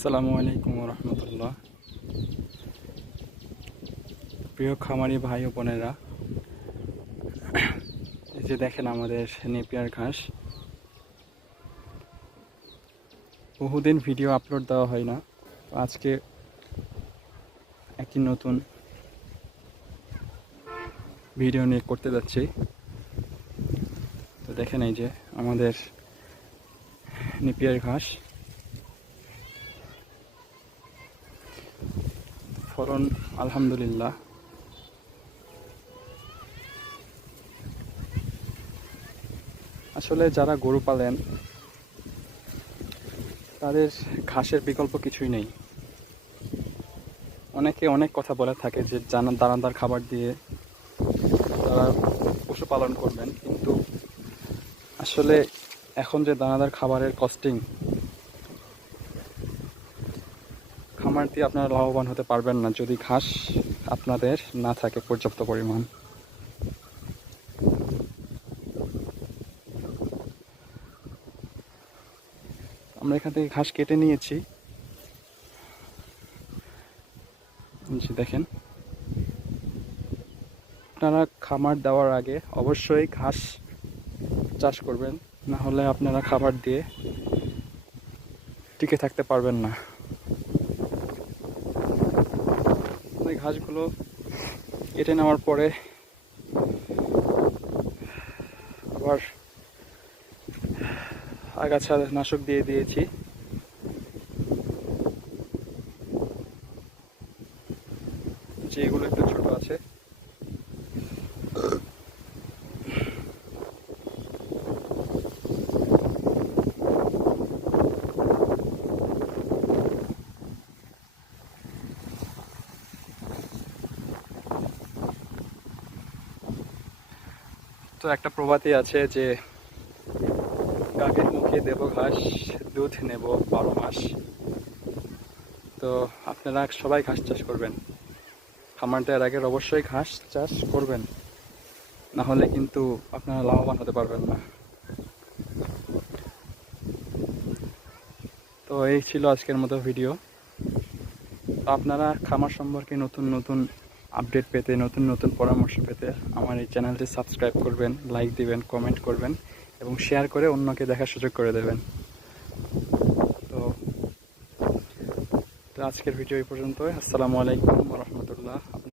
আসসালামু আলাইকুম রহমতুল্লাহ। প্রিয় খামারি ভাই ও বোনেরা, এই যে দেখেন আমাদের নেপিয়ার ঘাস। বহুদিন ভিডিও আপলোড দেওয়া হয় না, তো আজকে একটি নতুন ভিডিও নিয়ে করতে যাচ্ছি। তো দেখেন এই যে আমাদের নেপিয়ার ঘাস, ফলন আলহামদুলিল্লাহ। আসলে যারা গরু পালেন তাদের ঘাসের বিকল্প কিছুই নেই। অনেকে অনেক কথা বলে থাকে যে দানাদার খাবার দিয়ে তারা পশুপালন করবেন, কিন্তু আসলে এখন যে দানাদার খাবারের কস্টিং, খামার দিয়ে আপনারা লাভবান হতে পারবেন না যদি ঘাস আপনাদের না থাকে পর্যাপ্ত পরিমাণ। আমরা এখান থেকে ঘাস কেটে নিয়েছি, দেখেন। আপনারা খামার দেওয়ার আগে অবশ্যই ঘাস চাষ করবেন, না হলে আপনারা খাবার দিয়ে টিকে থাকতে পারবেন না। ওই ঘাসগুলো কেটে নেওয়ার পরে আবার আগাছা নাশক দিয়ে দিয়েছি। যেগুলো একটু ছোট আছে তো একটা প্রবাদই আছে যে গাভীর মুখে দেব ঘাস, দুধ নেব 12 মাস। তো আপনারা সবাই ঘাস চাষ করবেন, খামার দেওয়ার আগে অবশ্যই ঘাস চাষ করবেন, না হলে কিন্তু আপনারা লাভবান হতে পারবেন না। তো এই ছিল আজকের মতো ভিডিও। আপনারা খামার সম্পর্কে নতুন নতুন আপডেট পেতে, নতুন নতুন পরামর্শ পেতে আমার এই চ্যানেলটি সাবস্ক্রাইব করবেন, লাইক দিবেন, কমেন্ট করবেন এবং শেয়ার করে অন্যকে দেখার সুযোগ করে দেবেন। তো আজকের ভিডিও এই পর্যন্তই। আসসালামু আলাইকুম ওয়া রাহমাতুল্লাহ।